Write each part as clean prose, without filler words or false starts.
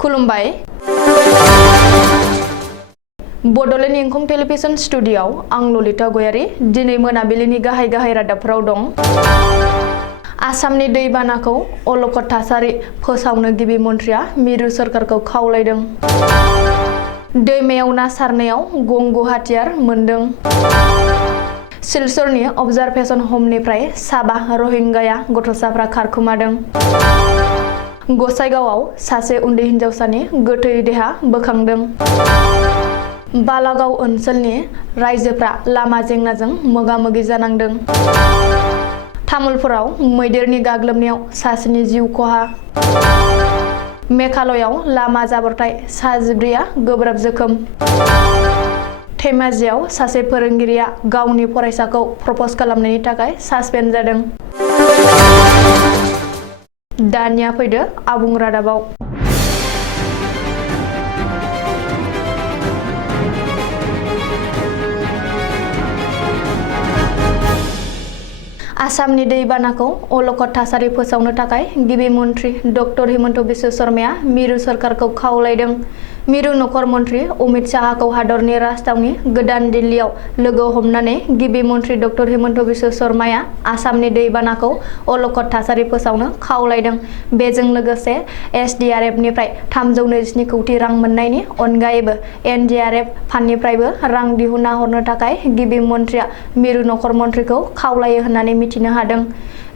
खुलुमबाय बड'लेण्ड इंखं टेलिभिजन स्टुडिय'आव आं ललिता गयारी दिनै मोनाबिलिनि गाहाय रादाबफोराव दं। आसामनि दैबानाखौ अलखद थासारि फोसावनो गिबि मन्थ्रिया मिरु सरकारखौ खावलायदों। दैमायाव ना सारनायाव गंगु हाथियार मोनदों। सिलचरनि अबजारभेशन हमनिफ्राय साबा रहिंग्या गथ'साफ्रा खारखोमादों। गसाइगावआव सासे उन्दै हिनजावसानि गोथै देहा बोखांदों। बालागाव ओनसोलनि रायजोफ्रा लामा जेंनाजों मोगा-मोगि जानांदों। तामुलपुराव मैदेरनि गाग्लोबनायाव सासेनि जिउ खहा। मेघालयआव लामा जाब्रबथाय सा-14आ गोब्राब जोखोम। धेमाजियाव सासे फोरोंगिरिया गावनि फरायसाखौ प्रप'ज खालामनायनि थाखाय सासपेन्ड जादों। दानिया फैदो आबुं रादाबाव। आसामनि दैबानाखौ अलखद थासारि फोसावनो थाखाय गिबि मन्थ्रि डक्टर हिमन्त बिश्व शर्माया मिरु सरकारखौ खावलायदों। मिरु नखर मन्थ्रि अमित शाहखौ हादरनि राजथावनि गोदान दिल्लीयाव लोगो हमनानै गिबि मन्थ्रि डक्टर हिमन्त बिश्व शर्माया आसामनि दैबानाखौ अलखद थासारि फोसावनो खावलायदों। बेजों लोगोसे SDRFनिफ्राय 327 कौटि रां मोननायनि अनगायैबो NDRF फान्डनिफ्रायबो रां दिहुनना हरनो थाखाय गिबि मन्थ्रिया मिरु नखर मन्थ्रिखौ खावलायो होननानै मिथिनो हादों।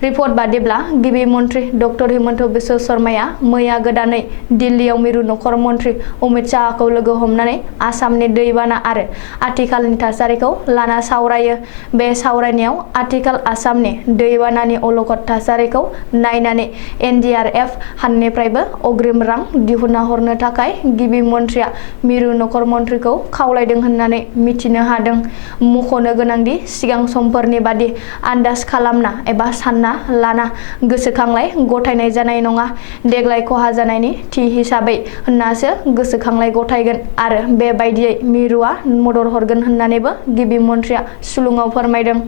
रिपर्ट बादिब्ला गिबि मन्थ्रि डक्टर हिमन्त बिश्व शर्माया मैया गोदानै दिल्लीयाव मिरु नखर मन्थ्रि अमित शाहखौ लोगो हमनानै आसामनि दैबाना आरो आथिखालनि थासारिखौ लाना सावरायो। बे सावरायनायाव आथिखाल आसामनि दैबानानि अलखद थासारिखौ नायनानै NDRF हान्जानिफ्रायबो अग्रिम रां दिहुनना हरनो थाखाय गिबि मन्थ्रिया मिरु नखर मन्थ्रिखौ खावलायदों होननानै मिथिनो हादों। मख'नो गोनांदि सिगां समफोरनि बादि आन्दाज खालामना एबा सानना लाना गोसोखांलाय गथायनाय जानाय नङा। देग्लाय खहा जानायनि थि हिसाबै होननासो गोसोखांलाय गथायगोन आरो बेबायदियै मिरुआ मदद हरगोन होननानैबो गिबि मन्थ्रिया सुलुङाव फोरमायदों।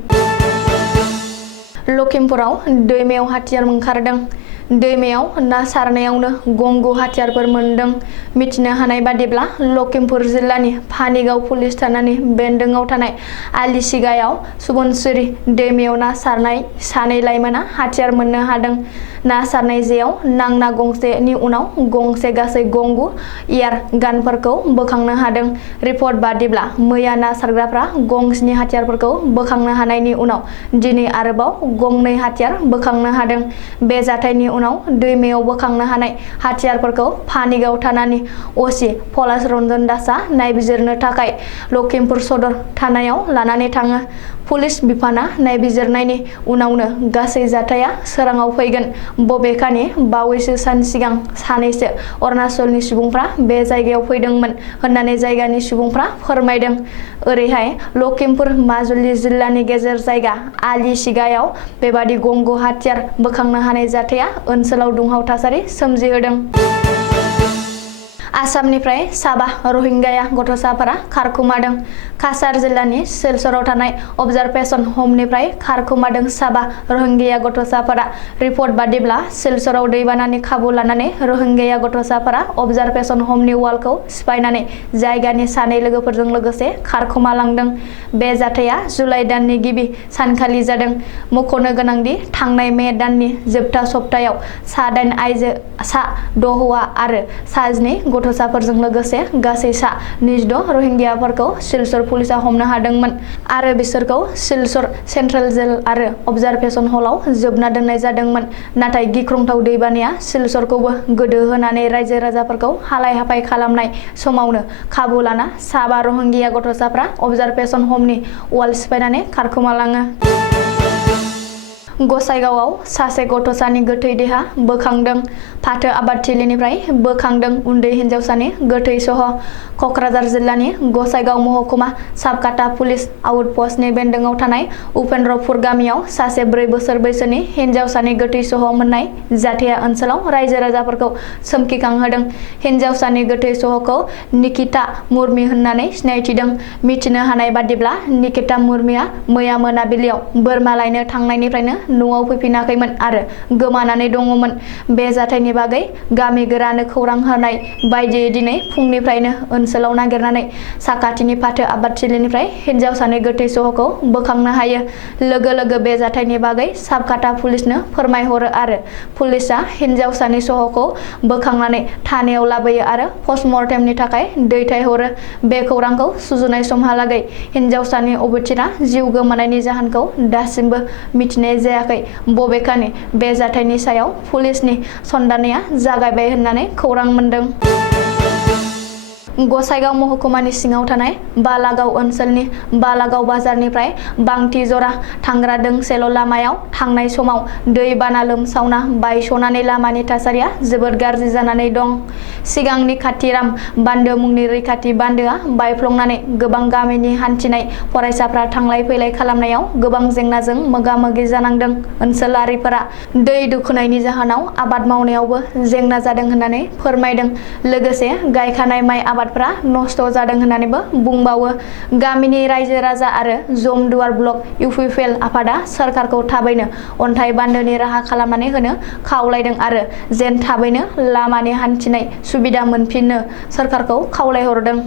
लखिमपुराव दैमायाव हाथियार ओंखारदों। दैमायाव ना सारनायावनो गंगु हाथियारफोर मोनदों। मिथिनो हानाय बादिब्ला लखिमपुर जिल्लानि पानिगाव पुलिस थानानि बेन्दोंआव थानाय आलिसिगायाव सुबनसिरि दैमायाव ना सारनाय सानै लाइमोना हाथियार मोननो हादों। ना सारनाय जेयाव नांना गंसेनि उनाव गंसे गासै गंगु एयार गानफोरखौ बोखांनो हादों। रिपर्ट बादिब्ला मैया ना सारग्राफ्रा गंस्नि हाथियारफोरखौ बोखांनो हानायनि उनाव दिनै आरोबाव गंनै हाथियार बोखांनो हादों। बे जाथायनि उनाव दैमायाव बोखांनो हानाय हाथियारफोरखौ पानिगाव थानानि OC पलाश रन्जन दासआ नायबिजिरनो थाखाय लखिमपुर सदर थानायाव लानानै थाङो। पुलिस बिफाना नायबिजिरनायनि उनावनो गासै जाथाया सोराङाव फैगोन। बबेखानि बावैसो सान सिगां सानैसो अरुणाचलनि सुबुंफ्रा बे जायगायाव फैदोंमोन होननानै जायगानि सुबुंफ्रा फोरमायदों। ओरैहाय लखिमपुर माजुलि जिल्लानि गेजेर जायगा आलिसिगायाव बेबादि गंगु हाथियार बोखांनो हानाय जाथाया ओनसोलाव दुंहाव थासारि सोमजिहोदों। आसामनिफ्राय साबा रहिंग्या गथ'साफोरा खारखोमादों। काछार जिल्लानि सिलचराव थानाय अबजारभेशन हमनिफ्राय खारखोमादों साबा रहिंग्या गथ'साफोरा। रिपर्ट बादिब्ला सिलचराव दैबानानि खाबु लानानै रहिंग्या गथ'साफोरा अबजारभेशन हमनि वालखौ सिफायनानै जायगानि सानै लोगोफोरजों लोगोसे खारखोमालांदों। बे जाथाया जुलाइ दाननि गिबि सानखालि जादों। मख'नो गोनांदि थांनाय मे दाननि जोबथा सप्तायाव सा 8 आइजो, सा 6 हौवा आरो सा 12 गथ'साफोरजों लोगोसे गासै सा 26 रहिंग्याफोरखौ सिलचर पुलिसआ हमनो हादोंमोन आरो बिसोरखौ सिलचर सेन्ट्रेल जेल आरो अबजारभेशन हलाव जोबना दोननाय जादोंमोन। नाथाय गिख्रंथाव दैबानाया सिलचरखौबो गोदो होनानै रायजो राजाफोरखौ हालाय-हाफाय खालामनाय समावनो खाबु लाना साबा रहिंग्या गथ'साफ्रा अबजारभेशन हमनि वाल सिफायनानै खारखोमालाङो। गसाइगावआव सासे गथ'सानि गोथै देहा बोखांदों। फाथो आबादथिलिनिफ्राय बोखांदों उन्दै हिनजावसानि गोथै सह। क'क्राझार जिल्लानि गसाइगाव महकुमा साबकाटा पुलिस आउटपस्टनि बेन्दोंआव थानाय उपेन्द्रपुर गामियाव सासे 4 बोसोर बैसोनि हिनजावसानि गोथै सह मोननाय जाथाया ओनसोलाव रायजो राजाफोरखौ सोमखिखांहोदों। हिनजावसानि गोथै सहखौ निकिता मुर्मि होननानै सिनायथिदों। मिथिनो हानाय बादिब्ला निकिता मुर्मिया मैया मोनाबिलियाव बोरमा लायनो थांनायनिफ्रायनो न'आव फैफिनाखैमोन आरो गोमानानै दङमोन। बे जाथायनि बागै गामि गोरानो खौरां होनाय बायदियै दिनै फुंनिफ्रायनो ओनसोलाव नागिरनानै साखाथिनि फाथो आबादथिलिनिफ्राय हिन्जावसानि गोथै सह'खौ बोखांनो हायो। लोगो लोगो बे जाथायनि बागै साबकाटा पुलिसनो फोरमायहरो आरो पुलिसआ हिन्जावसानि सह'खौ बोखांनानै थानायाव लाबोयो आरो पस्टमर्टेमनि थाखाय दैथायहरो। बे खौरांखौ सुजुनाय समहालागै हिन्जावसानि अबथिरा जिउ गोमानायनि जाहोनखौ दासिमबो मिथिनाय जायाखै। बबेखानि बे जाथायनि सायाव पुलिसनि सन्धाननाया जागायबाय होननानै खौरां मोन्दों। गसाइगाव महकुमानि सिङाव थानाय बालागाव ओनसोलनि बालागाव बाजारनिफ्राय बांथिजरा थांग्रा दोंसेल' लामायाव थांनाय समाव दै बाना लोमसावना बायस'नानै लामानि थासारिया जोबोद गाज्रि जानानै दं। सिगांनि खाथिराम बान्दो मुंनि रैखाथि बान्दोआ बायफ्लंनानै गोबां गामिनि हान्थिनाय फरायसाफ्रा थांलाय फैलाय खालामनायाव गोबां जेंनाजों मोगा-मोगि जानांदों। ओनसोलारिफोरा दै दुखोनायनि जाहोनाव आबाद मावनायावबो जेंना जादों होननानै फोरमायदों। लोगोसे गायखानाय माइ आबादफोरा नस्थ' जादों होननानैबो बुंबावो। गामिनि रायजो राजा आरो जमदुवार ब्लक इउपिपिएल आफादा सोरखारखौ थाबैनो अन्थाइ बान्दोनि राहा खालामनानै होनो खावलायदों आरो जेन थाबैनो लामानि हान्थिनाय सुबिदा मोनफिननो सोरखारखौ खावलायहरदों।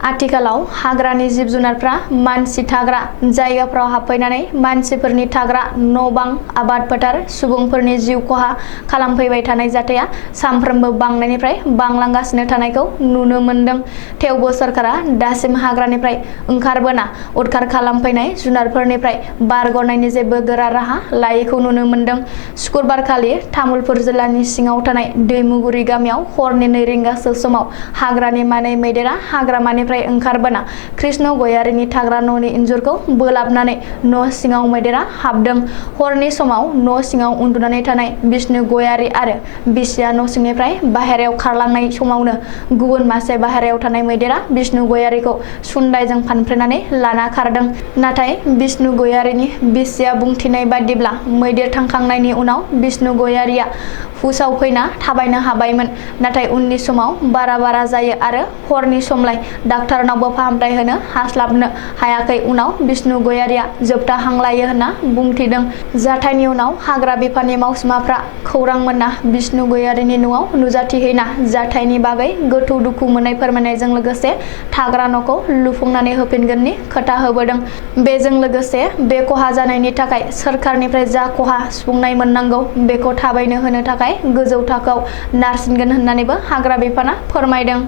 आथिखालाव हाग्रानि जिब जुनारफ्रा मानसि थाग्रा जायगाफ्राव हाबफैनानै मानसिफोरनि थाग्रा न'-बां, आबाद फोथार, सुबुंफोरनि जिउ खहा खालामफैबाय थानाय जाथाया सानफ्रोमबो बांनायनिफ्राय बांलांगासिनो थानायखौ नुनो मोनदों। थेवबो सोरखारा दासिम हाग्रानिफ्राय ओंखारबोना उदखार खालामफैनाय जुनारफोरनिफ्राय बारग'नायनि जेबो गोरा राहा लायैखौ नुनो मोनदों। सुक्रुबारखालि तामुलपुर जिल्लानि सिङाव थानाय दैमुगुरि गामियाव हरनि 2 रिंगासो समाव हाग्रानि मानै मैदेरा हाग्रामानिफ्राय ओंखारबोना कृष्ण गयारिनि थाग्रा न'नि इन्जुरखौ बोलाबनानै न' सिङाव मैदेरा हाबदों। हरनि समाव न' सिङाव उन्दुनानै थानाय बिष्णु गयारि आरो बिसिया न' सिंनिफ्राय बाहेरायाव खारलांनाय समावनो गुबुन मासे बाहेरायाव थानाय मैदेरा बिष्णु गयारिखौ सुन्दायजों फानफ्रेनानै लाना खारदों। नाथाय बिष्णु गयारिनि बिसिया बुंथिनाय बादिब्ला मैदेर थांखांनायनि उनाव बिष्णु गयारिया हुसाव फैना थाबायनो हाबायमोन। नाथाय उननि समाव बारा जायो आरो हरनि समलाय डाक्टारनावबो फाहामथाय होनो हास्लाबनो हायाखै। उनाव बिष्णु गयारिया जोबथा हां लायो होनना बुंथिदों। जाथायनि उनाव हाग्रा बिफाननि मावसुमाफ्रा खौरां मोनना बिष्णु गयारिनि न'आव नुजाथिहैना जाथायनि बागै गोथौ दुखु मोननाय फोरमायनायजों लोगोसे थाग्रा न'खौ लुफुंनानै होफिनगोननि खोथा होबोदों। बेजों लोगोसे बे खहा जानायनि थाखाय सोरखारनिफ्राय जा खहा सुफुंनाय मोननांगौ बेखौ थाबैनो होनो थाखाय गोजौ थाखोआव नारसिनगोन होननानैबो हाग्रा बिफाना फोरमायदों।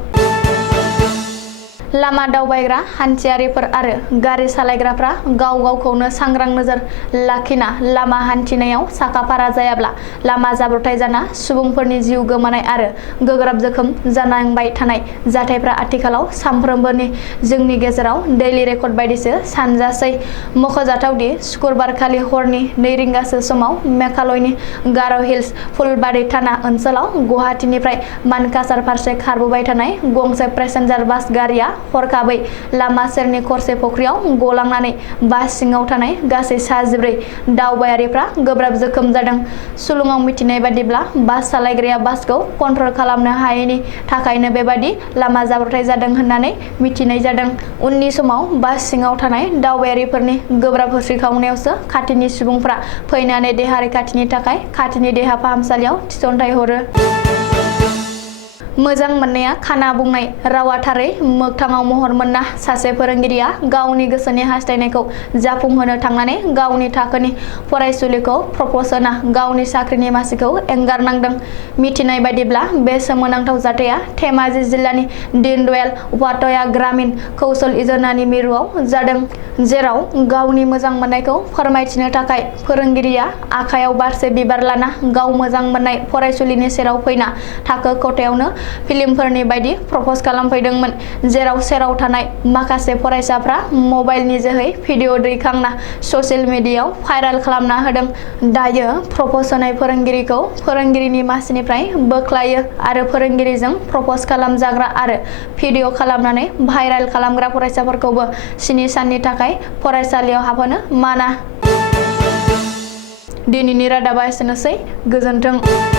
लामा दावबायग्रा हान्थियारिफोर आरो गारि सालायग्राफ्रा गाव गावखौनो सांग्रां नोजोर लाखिना लामा हान्थिनायाव साखाफारा जायाब्ला लामा जाब्रबथाय जाना सुबुंफोरनि जिउ गोमानाय आरो गोब्राब जोखोम जानांबाय थानाय जाथायफ्रा आथिखालाव सानफ्रोमबोनि जोंनि गेजेराव दैलि रेकर्ड बायदिसो सानजासै। मख'जाथावदि सुक्रुबारखालि हरनि 2 रिंगासो समाव मेघालयनि गार' हिल्स फुलबारि थाना ओनसोलाव गुवाहाटीनिफ्राय मानकासार फारसे खारबोबाय थानाय गंसे पेसेन्जार बास गारिया हरखाबै लामा सेरनि खरसे फुख्रियाव गलांनानै बास सिङाव थानाय गासै 14 दावबायारिफ्रा गोब्राब जोखोम जादों। सुलुङाव मिथिनाय बादिब्ला बास सालायग्राया बासखौ कन्ट्रल खालामनो हायैनि थाखायनो बेबादि लामा जाब्रबथाय जादों होननानै मिथिनाय जादों। उननि समाव बास सिङाव थानाय दावबायारिफोरनि गोब्राब होस्रिखावनायावसो खाथिनि सुबुंफ्रा फैनानै देहा रैखाथिनि थाखाय खाथिनि देहा फाहामसालियाव थिसनथाय हरो। मोजां मोननाया खाना बुंनाय रावा थारै मोगथाङाव महर मोनना सासे फोरोंगिरिया गावनि गोसोनि हास्थायनायखौ जाफुंहोनो थांनानै गावनि थाखोनि फरायसुलिखौ प्रप'ज होना गावनि साख्रिनि मासिखौ एंगारनांदों। मिथिनाय बादिब्ला बे सोमोनांथाव जाथाया धेमाजि जिल्लानि दीनदयाल उपाध्याय ग्रामीण कौशल योजनानि मिरुआव जादों। जेराव गावनि मोजां मोननायखौ फोरमायथिनो थाखाय फोरोंगिरिया आखायाव बारसे बिबार लाना गाव मोजां मोननाय फरायसुलिनि सेराव फैना थाखो खथायावनो फिल्मफोरनि बायदि प्रप'ज खालामफैदोंमोन। जेराव सेराव थानाय माखासे फरायसाफ्रा मबाइलनि जोहै भिडिअ दैखांना ससियेल मिडियायाव भाइरेल खालामना होदों। दायो प्रप'ज होनाय फोरोंगिरिखौ फोरोंगिरिनि मासिनिफ्राय बोख्लायो आरो फोरोंगिरिजों प्रप'ज खालामजाग्रा आरो भिडिअ खालामनानै भाइरेल खालामग्रा फरायसाफोरखौबो 7 साननि थाखाय फरायसालियाव हाबहोनो माना। दिनैनि रादाबा एसेनोसै। गोजोन्थों।